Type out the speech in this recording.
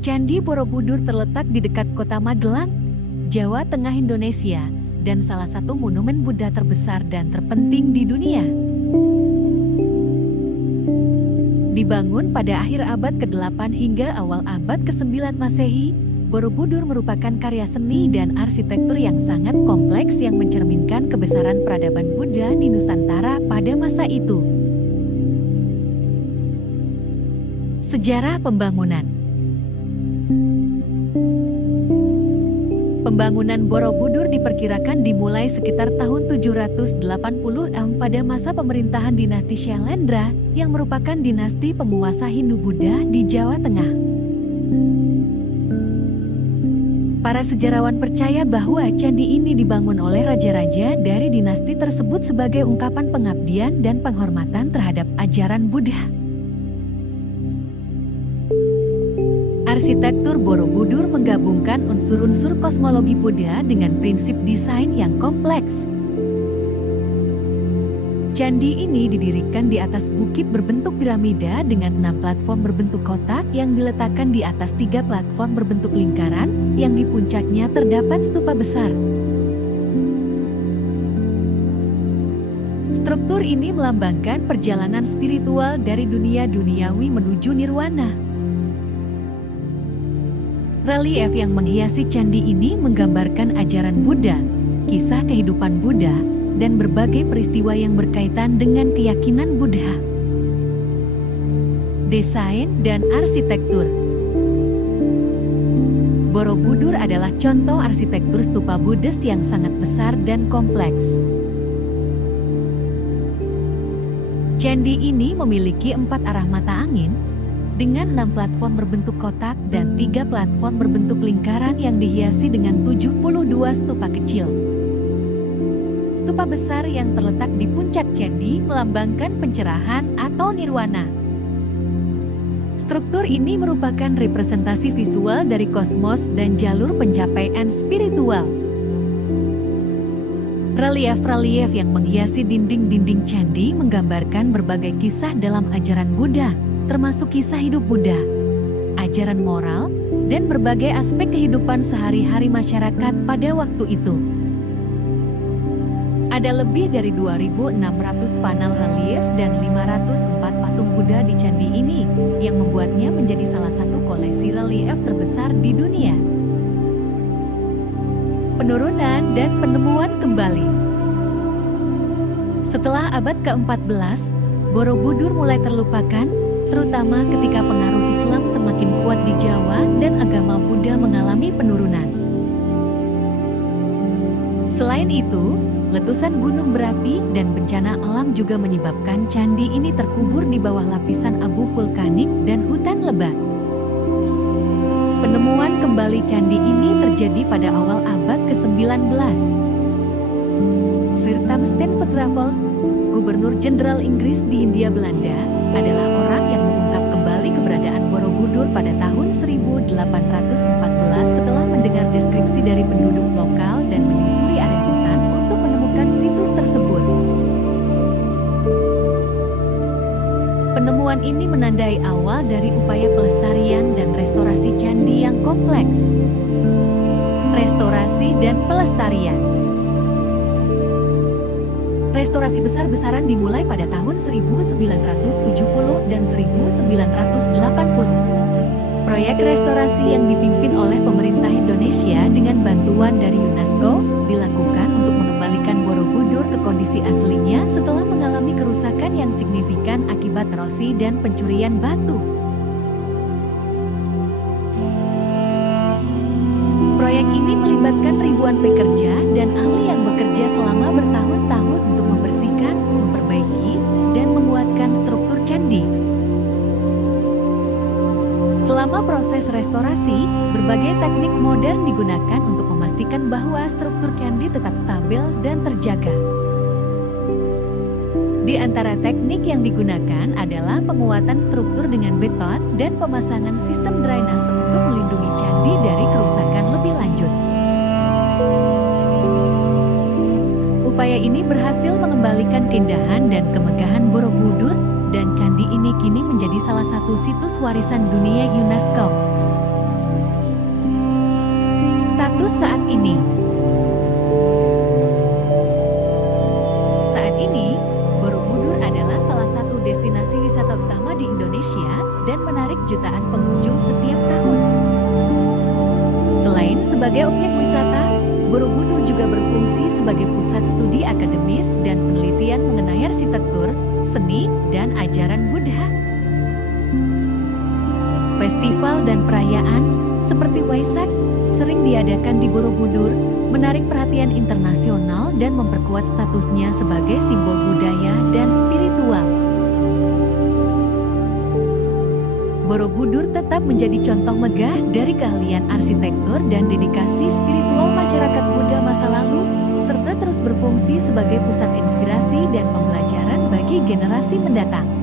Candi Borobudur terletak di dekat kota Magelang, Jawa Tengah, Indonesia, dan salah satu monumen Buddha terbesar dan terpenting di dunia. Dibangun pada akhir abad ke-8 hingga awal abad ke-9 Masehi, Borobudur merupakan karya seni dan arsitektur yang sangat kompleks yang mencerminkan kebesaran peradaban Buddha di Nusantara pada masa itu. Sejarah pembangunan. Pembangunan Borobudur diperkirakan dimulai sekitar tahun 780 pada masa pemerintahan dinasti Syailendra yang merupakan dinasti penguasa Hindu-Buddha di Jawa Tengah. Para sejarawan percaya bahwa candi ini dibangun oleh raja-raja dari dinasti tersebut sebagai ungkapan pengabdian dan penghormatan terhadap ajaran Buddha. Arsitektur Borobudur menggabungkan unsur-unsur kosmologi Buddha dengan prinsip desain yang kompleks. Candi ini didirikan di atas bukit berbentuk piramida dengan 6 platform berbentuk kotak yang diletakkan di atas 3 platform berbentuk lingkaran yang di puncaknya terdapat stupa besar. Struktur ini melambangkan perjalanan spiritual dari dunia duniawi menuju nirwana. Relief yang menghiasi candi ini menggambarkan ajaran Buddha, kisah kehidupan Buddha, dan berbagai peristiwa yang berkaitan dengan keyakinan Buddha. Desain dan arsitektur. Borobudur adalah contoh arsitektur stupa Buddhis yang sangat besar dan kompleks. Candi ini memiliki 4 arah mata angin, dengan 6 platform berbentuk kotak dan 3 platform berbentuk lingkaran yang dihiasi dengan 72 stupa kecil. Stupa besar yang terletak di puncak candi melambangkan pencerahan atau nirwana. Struktur ini merupakan representasi visual dari kosmos dan jalur pencapaian spiritual. Relief-relief yang menghiasi dinding-dinding candi menggambarkan berbagai kisah dalam ajaran Buddha, termasuk kisah hidup Buddha, ajaran moral, dan berbagai aspek kehidupan sehari-hari masyarakat pada waktu itu. Ada lebih dari 2.600 panel relief dan 504 patung Buddha di candi ini, yang membuatnya menjadi salah satu koleksi relief terbesar di dunia. Penurunan dan penemuan kembali. Setelah abad ke-14, Borobudur mulai terlupakan, terutama ketika pengaruh Islam semakin kuat di Jawa dan agama Buddha mengalami penurunan. Selain itu, letusan gunung berapi dan bencana alam juga menyebabkan candi ini terkubur di bawah lapisan abu vulkanik dan hutan lebat. Penemuan kembali candi ini terjadi pada awal abad ke-19. Sir Thomas Stanford Raffles, Gubernur Jenderal Inggris di Hindia Belanda, adalah orang yang mengungkap kembali keberadaan Borobudur pada tahun 1814 setelah mendengar deskripsi dari penduduk lokal dan menyusuri area hutan untuk menemukan situs tersebut. Penemuan ini menandai awal dari upaya pelestarian dan restorasi candi yang kompleks. Restorasi dan pelestarian. Restorasi besar-besaran dimulai pada tahun 1970 dan 1980. Proyek restorasi yang dipimpin oleh pemerintah Indonesia dengan bantuan dari UNESCO dilakukan untuk mengembalikan Borobudur ke kondisi aslinya setelah mengalami kerusakan yang signifikan akibat erosi dan pencurian batu. Proyek ini melibatkan ribuan pekerja dan ahli yang bekerja selama bertahun-tahun untuk membersihkan, memperbaiki, dan menguatkan struktur candi. Selama proses restorasi, berbagai teknik modern digunakan untuk memastikan bahwa struktur candi tetap stabil dan terjaga. Di antara teknik yang digunakan adalah penguatan struktur dengan beton dan pemasangan sistem drainase untuk melindungi candi dari kerusakan lebih lanjut. Upaya ini berhasil mengembalikan keindahan dan kemegahan Borobudur, dan candi ini kini menjadi salah satu situs warisan dunia UNESCO. jutaan pengunjung setiap tahun. Selain sebagai objek wisata, Borobudur juga berfungsi sebagai pusat studi akademis dan penelitian mengenai arsitektur, seni, dan ajaran Buddha. Festival dan perayaan seperti Waisak sering diadakan di Borobudur, menarik perhatian internasional dan memperkuat statusnya sebagai simbol budaya dan spiritual. Borobudur tetap menjadi contoh megah dari keahlian arsitektur dan dedikasi spiritual masyarakat Buddha masa lalu, serta terus berfungsi sebagai pusat inspirasi dan pembelajaran bagi generasi mendatang.